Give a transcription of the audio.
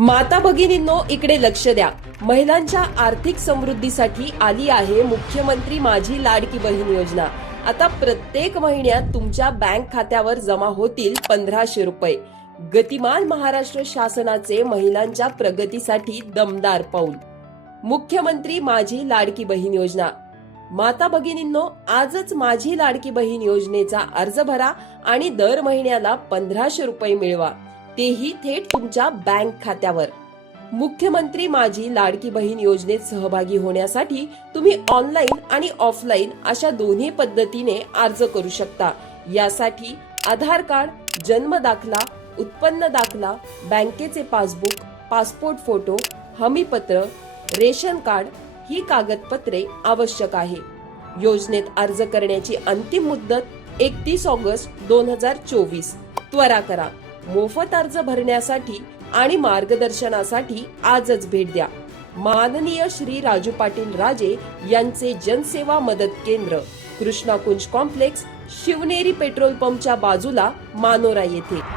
माता भगिनींनो इकडे लक्ष द्या महिलांच्या आर्थिक समृद्धीसाठी आली आहे मुख्यमंत्री माझी लाडकी बहीण योजना आता प्रत्येक महिन्यात तुमच्या बँक खात्यावर जमा होतील पंधराशे रुपये गतिमान महाराष्ट्र शासनाचे महिलांच्या प्रगतीसाठी दमदार पाऊल मुख्यमंत्री माझी लाडकी बहीण योजना माता भगिनींनो आजच माझी लाडकी बहीण योजनेचा अर्ज भरा आणि दर महिन्याला पंधराशे रुपये मिळवा तेही थेट तुमच्या बँक खात्यावर मुख्यमंत्री माझी लाडकी बहीण योजनेत सहभागी होण्यासाठी तुम्ही ऑनलाईन आणि ऑफलाईन अशा दोन्ही पद्धतीने अर्ज करू शकता यासाठी आधार कार्ड जन्म दाखला उत्पन्न दाखला बँकेचे पासबुक पासपोर्ट फोटो हमीपत्र रेशन कार्ड ही कागदपत्रे आवश्यक आहे योजनेत अर्ज करण्याची अंतिम मुदत एकतीस ऑगस्ट दोन हजार चोवीस त्वरा करा मोफत अर्ज भरण्यासाठी आणि मार्गदर्शनासाठी आजच भेट द्या माननीय श्री राजू पाटील राजे यांचे जनसेवा मदत केंद्र कृष्णा कुंज कॉम्प्लेक्स शिवनेरी पेट्रोल पंपच्या बाजूला मानोरा येथे